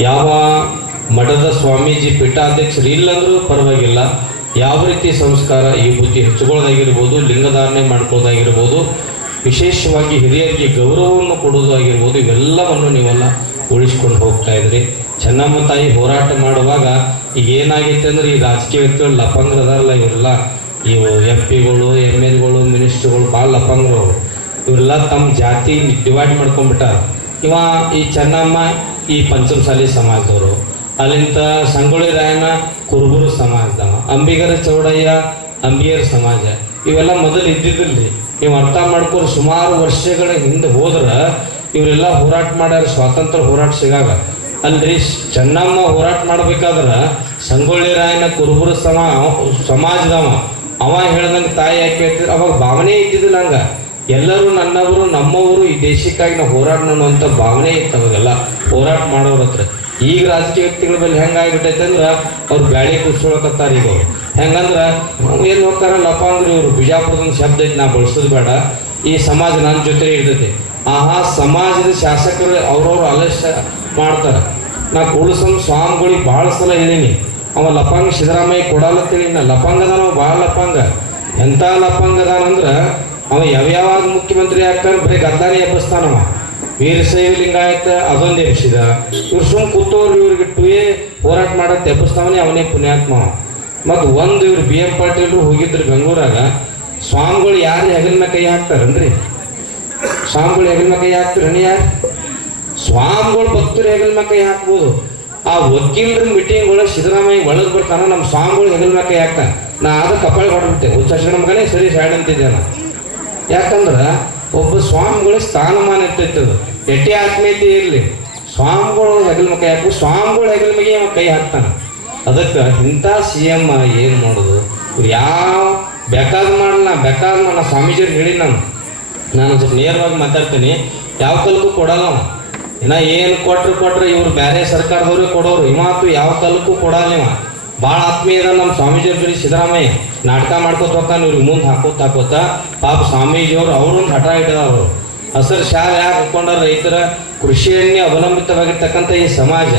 ಯಾವ ಮಠದ ಸ್ವಾಮೀಜಿ ಪೀಠಾಧ್ಯಕ್ಷರು ಇಲ್ಲಂದ್ರೂ ಪರವಾಗಿಲ್ಲ. ಯಾವ ರೀತಿ ಸಂಸ್ಕಾರ ಈ ಬುದ್ಧಿ ಹೆಚ್ಚುಕೊಳ್ಳೋದಾಗಿರ್ಬೋದು ಲಿಂಗಧಾರಣೆ ಮಾಡ್ಕೊಳ್ಳೋದಾಗಿರ್ಬೋದು ವಿಶೇಷವಾಗಿ ಹಿರಿಯರಿಗೆ ಗೌರವವನ್ನು ಕೊಡೋದಾಗಿರ್ಬೋದು ಇವೆಲ್ಲವನ್ನು ನೀವೆಲ್ಲ ಉಳಿಸ್ಕೊಂಡು ಹೋಗ್ತಾ ಇದ್ರಿ. ಚೆನ್ನಮ್ಮ ತಾಯಿ ಹೋರಾಟ ಮಾಡುವಾಗ ಈಗ ಏನಾಗೈತೆ ಅಂದ್ರೆ ಈ ರಾಜಕೀಯ ವ್ಯಕ್ತಿಗಳು ಲಪಂಗ್ರದಾರಲ್ಲ ಇವರೆಲ್ಲ. ಇವು ಎಂ ಪಿಗಳು ಎಂ ಎಲ್ಗಳು ಮಿನಿಸ್ಟ್ರುಗಳು ಭಾಳ ಲಪಂಗ್ರು ಅವರು. ಇವರೆಲ್ಲ ತಮ್ಮ ಜಾತಿ ಡಿವೈಡ್ ಮಾಡ್ಕೊಂಡ್ಬಿಟ್ಟಾರ. ಇವ ಈ ಚೆನ್ನಮ್ಮ ಈ ಪಂಚಮಸಾಲಿ ಸಮಾಜದವರು. ಅಲ್ಲಿಂದ ಸಂಗೊಳ್ಳಿ ರಾಯಣ್ಣ, ಕುರುಬರು ಸಮಾಜದವ ಅಂಬಿಗರ ಚೌಡಯ್ಯ, ಅಂಬಿಯರ್ ಸಮಾಜ, ಇವೆಲ್ಲ ಮೊದಲು ಇದ್ದಿದ್ದಿಲ್ರಿ ನೀವು ಅರ್ಥ ಮಾಡ್ಕೊಂಡು ಸುಮಾರು ವರ್ಷಗಳ ಹಿಂದೆ ಹೋದ್ರೆ ಇವರೆಲ್ಲ ಹೋರಾಟ ಮಾಡ್ಯಾರ, ಸ್ವಾತಂತ್ರ್ಯ ಹೋರಾಟ ಸಿಗಾಗ. ಅಲ್ರಿ, ಚೆನ್ನಮ್ಮ ಹೋರಾಟ ಮಾಡ್ಬೇಕಾದ್ರೆ ಸಂಗೊಳ್ಳಿ ರಾಯನ ಕುರುಬರು ಸಮ, ಸಮಾಜದವ. ಅವ ಹೇಳ್ದಂಗೆ ತಾಯಿ ಯಾಕೆ ಅವಾಗ ಭಾವನೆ ಇದ್ದಿದ್ದಿಲ್ಲ ಹಂಗ. ಎಲ್ಲರೂ ನನ್ನವರು, ನಮ್ಮವರು ಈ ದೇಶಕ್ಕಾಗಿ ನಾವು ಹೋರಾಟ ಅನ್ನುವಂಥ ಭಾವನೆ ಇತ್ತು ಅವಾಗೆಲ್ಲ. ಹೋರಾಟ ಮಾಡೋರ ಹತ್ರ. ಈಗ ರಾಜಕೀಯ ವ್ಯಕ್ತಿಗಳ ಮೇಲೆ ಹೆಂಗಾಗ್ಬಿಟ್ಟೈತೆ ಅಂದ್ರೆ ಅವ್ರು ಬ್ಯಾಳಿ ಕುಸ್ಕೊಳಕತ್ತಾರ ಈಗ ಅವ್ರು. ಹೆಂಗಂದ್ರೆ ಏನು ಹೋಗ್ತಾರ ಅಂದ್ರೆ ಇವರು ಬಿಜಾಪುರದ ಶಬ್ದ ಐತಿ, ನಾ ಬಳಸೋದು ಬೇಡ. ಈ ಸಮಾಜ ನನ್ನ ಜೊತೆ ಇರ್ತೈತಿ. ಆಹಾ, ಸಮಾಜದ ಶಾಸಕರು ಅವ್ರವ್ರು ಆಲಸ್ಯ ಮಾಡ್ತಾರೆ. ನಾ ಕುಳಸಂ ಸ್ವಾಮಿಗಳಿಗೆ ಭಾಳ ಸಲ ಹೇಳೀನಿ. ಅವ ಲಪಾಂಗ ಸಿದ್ದರಾಮಯ್ಯ ಕೊಡಲತ್ತೀನಿ ನಾ ಲಪಾಂಗ ಅದಾನ ಅವ ಭಾಳ ಲಪಾಂಗ. ಎಂಥ ಲಪಾಂಗ ಅದಾನಂದ್ರ ಅವ ಯಾವ್ಯಾವಾಗ ಮುಖ್ಯಮಂತ್ರಿ ಆಗ್ತಾನೆ ಬರೀ ಗದ್ದಾನೆ ಎಬ್ಬಿಸ್ತಾನವ. ವೀರಶೈವ ಲಿಂಗಾಯತ ಅದೊಂದು ಎಬ್ಬಿಸಿದ. ಇವ್ರು ಸುಮ್ ಇವ್ರಿಗೆ ಟುಯೇ ಹೋರಾಟ ಮಾಡಕ್ಕೆ ಎಬ್ಬಿಸ್ತಾವನೇ ಅವನೇ ಪುಣ್ಯಾತ್ಮ ಮತ್ತು ಒಂದು ಇವ್ರು ಬಿ ಎಂ ಪಾಟೀಲ್ರು ಹೋಗಿದ್ರು ಬೆಂಗಳೂರಾಗ, ಸ್ವಾಮಿಗಳು ಯಾರು ಹೆಗಲಿನ ಕೈ ಹಾಕ್ತಾರನ್ರಿ? ಸ್ವಾಮಿಗಳು ಹೆಗಲಿನ ಕೈ ಹಾಕ್ತಾರನಿ ಯಾರು? ಸ್ವಾಮಿಗಳು ಭಕ್ತರು ಹೆಗಲಿನ ಕೈ ಹಾಕ್ಬೋದು. ಆ ವಕೀಲರ ಮೀಟಿಂಗ್ ಒಳಗೆ ಸಿದ್ದರಾಮಯ್ಯ ಒಳಗೆ ಬರ್ತಾನ ನಮ್ಮ ಸ್ವಾಮಿಗಳು ಹೆಗಲಿನ ಕೈ ಹಾಕ್ತಾನೆ ನಾ ಅದು ಕಪಾಳಿ ಹೊಡ್ಬಿಟ್ಟೆ. ಮಗನೇ ಸರಿ ಸೈಡ್ ಯಾಕಂದ್ರ ಒಬ್ಬ ಸ್ವಾಮಿಗಳು ಸ್ಥಾನಮಾನ ಇರ್ತೈತೆ ಅದು ಎಟ್ಟಿ ಆತ್ಮೀಯತೆ ಇರಲಿ. ಸ್ವಾಮಿಗಳು ಹೆಗಲ ಕೈ ಹಾಕು ಸ್ವಾಮಿಗಳು ಹೆಗಲ ಮಗೆ ಕೈ ಹಾಕ್ತಾನೆ ಅದಕ್ಕೆ ಇಂಥ ಸಿ ಎಂ ಏನು ಮಾಡೋದು? ಇವ್ರು ಯಾವ ಬೇಕಾದ ಮಾಡಲ್ಲ ಬೇಕಾದ ಮಾಡ ಸ್ವಾಮೀಜಿಯವ್ರು ಹೇಳಿ ನಾನು. ನಾನು ಸ್ವಲ್ಪ ನೇರವಾಗಿ ಮಾತಾಡ್ತೀನಿ. ಯಾವ ಕಲ್ಕು ಕೊಡಲ್ಲ ಅವ ಇನ್ನ ಏನು ಕೊಟ್ರು ಕೊಟ್ರೆ ಇವ್ರು ಬೇರೆ ಸರ್ಕಾರದವ್ರಿಗೆ ಕೊಡೋರು. ಇವತ್ತು ಯಾವ ಕಲ್ಕು ಕೊಡಲ್ಲ ಇವ. ಭಾಳ ಆತ್ಮೀಯ ನಮ್ಮ ಸ್ವಾಮೀಜಿಯವ್ರ ಜೊತೆ ಸಿದ್ದರಾಮಯ್ಯ ನಾಟಕ ಮಾಡ್ಕೋತ ಹೋಗ್ತಾನೆ ಇವ್ರಿಗೆ ಮುಂದೆ ಹಾಕೋತ ಹಾಕೋತ, ಪಾಪ ಸ್ವಾಮೀಜಿಯವರು ಅವ್ರನ್ನ ಹಠ ಹಿಡಿದವರು ಹಸಿರು ಶಾಲೆ ಯಾಕೆ ಹಾಕೊಂಡ ರೈತರ, ಕೃಷಿಯನ್ನೇ ಅವಲಂಬಿತವಾಗಿರ್ತಕ್ಕಂಥ ಈ ಸಮಾಜ,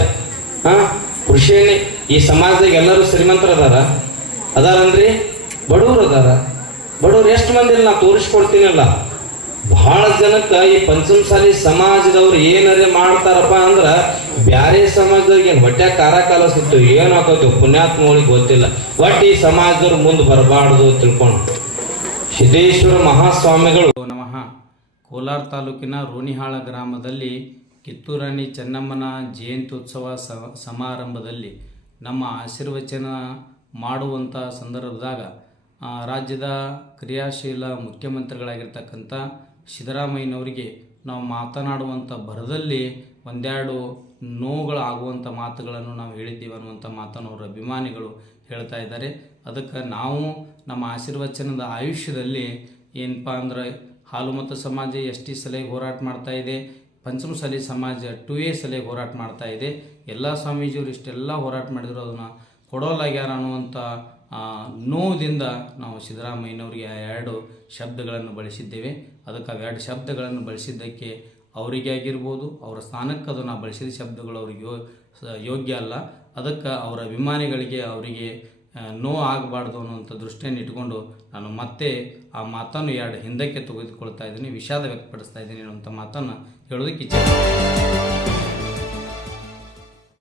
ಹಾಂ? ಕೃಷಿಯನ್ನೇ, ಈ ಸಮಾಜದಾಗ ಎಲ್ಲರೂ ಶ್ರೀಮಂತರು ಅದಾರ ಅದಾರನ್ರಿ? ಬಡವರು ಅದಾರ? ಬಡವ್ರು ಎಷ್ಟು ಮಂದಿ ಇಲ್ಲ ನಾ ತೋರಿಸ್ಕೊಡ್ತೀನಲ್ಲ ಬಹಳ ಜನಕ್ಕೆ ಈ ಪಂಚಮಸಾಲಿ ಸಮಾಜದವ್ರು ಏನಾರ ಮಾಡ್ತಾರಪ್ಪ ಅಂದ್ರ ಬ್ಯಾರೆ ಸಮಾಜದವ್ರಿಗೆ ಏನು ಹೊಟ್ಟೆ ಕಾರ ಕಾಲಸಿತ್ತು ಏನು ಹಾಕೋದು ಪುಣ್ಯಾತ್ಮಗಳಿಗೆ ಗೊತ್ತಿಲ್ಲ. ಒಟ್ಟು ಈ ಸಮಾಜದವ್ರು ಮುಂದೆ ಬರಬಾರ್ದು ತಿಳ್ಕೊಂಡು ಸಿದ್ದೇಶ್ವರ ಮಹಾಸ್ವಾಮಿಗಳು. ನಮಃ. ಕೋಲಾರ ತಾಲೂಕಿನ ರೋಣಿಹಾಳ ಗ್ರಾಮದಲ್ಲಿ ಕಿತ್ತೂರಾಣಿ ಚೆನ್ನಮ್ಮನ ಜಯಂತ್ಯುತ್ಸವ ಸಮಾರಂಭದಲ್ಲಿ ನಮ್ಮ ಆಶೀರ್ವಚನ ಮಾಡುವಂಥ ಸಂದರ್ಭದಾಗ ರಾಜ್ಯದ ಕ್ರಿಯಾಶೀಲ ಮುಖ್ಯಮಂತ್ರಿಗಳಾಗಿರ್ತಕ್ಕಂಥ ಸಿದ್ದರಾಮಯ್ಯನವರಿಗೆ ನಾವು ಮಾತನಾಡುವಂಥ ಭರದಲ್ಲಿ ಒಂದೆರಡು ನೋವುಗಳಾಗುವಂಥ ಮಾತುಗಳನ್ನು ನಾವು ಹೇಳಿದ್ದೀವಿ ಅನ್ನುವಂಥ ಮಾತನ್ನು ಅವರ ಅಭಿಮಾನಿಗಳು ಹೇಳ್ತಾ ಇದ್ದಾರೆ. ಅದಕ್ಕೆ ನಾವು ನಮ್ಮ ಆಶೀರ್ವಚನದ ಆಯುಷ್ಯದಲ್ಲಿ ಏನಪ್ಪ ಅಂದ್ರೆ ಹಾಲು ಮತ್ತು ಸಮಾಜ ಎಸ್ ಟಿ ಸಲಹೆ ಹೋರಾಟ ಮಾಡ್ತಾ ಇದೆ, ಪಂಚಮಸಾಲಿ ಸಮಾಜ ಟು ಎ ಸಲಹೆ ಹೋರಾಟ ಮಾಡ್ತಾ ಇದೆ. ಎಲ್ಲ ಸ್ವಾಮೀಜಿಯವರು ಇಷ್ಟೆಲ್ಲ ಹೋರಾಟ ಮಾಡಿದ್ರು, ಅದನ್ನು ಕೊಡೋಲಾಗ್ಯಾರ ಅನ್ನುವಂಥ ಆ, ನೋವುದಿಂದ ನಾವು ಸಿದ್ದರಾಮಯ್ಯನವರಿಗೆ ಆ ಎರಡು ಶಬ್ದಗಳನ್ನು ಬಳಸಿದ್ದೇವೆ. ಅದಕ್ಕೆ ಅವೆರಡು ಶಬ್ದಗಳನ್ನು ಬಳಸಿದ್ದಕ್ಕೆ ಅವರಿಗೆ ಆಗಿರ್ಬೋದು ಅವರ ಸ್ಥಾನಕ್ಕೆ ಅದು ನಾವು ಬಳಸಿದ ಶಬ್ದಗಳು ಅವ್ರಿಗೆ ಯೋ ಯೋಗ್ಯ ಅಲ್ಲ. ಅದಕ್ಕೆ ಅವರ ಅಭಿಮಾನಿಗಳಿಗೆ ಅವರಿಗೆ ನೋ ಆಗಬಾರ್ದು ಅನ್ನುವಂಥ ದೃಷ್ಟಿಯನ್ನು ಇಟ್ಕೊಂಡು ನಾನು ಮತ್ತೆ ಆ ಮಾತನ್ನು ಎರಡು ಹಿಂದಕ್ಕೆ ತೆಗೆದುಕೊಳ್ತಾ ಇದ್ದೀನಿ ವಿಷಾದ ವ್ಯಕ್ತಪಡಿಸ್ತಾ ಇದ್ದೀನಿ ಅನ್ನುವಂಥ ಮಾತನ್ನು ಹೇಳೋದಕ್ಕೆ ಇಚ್ಛೆ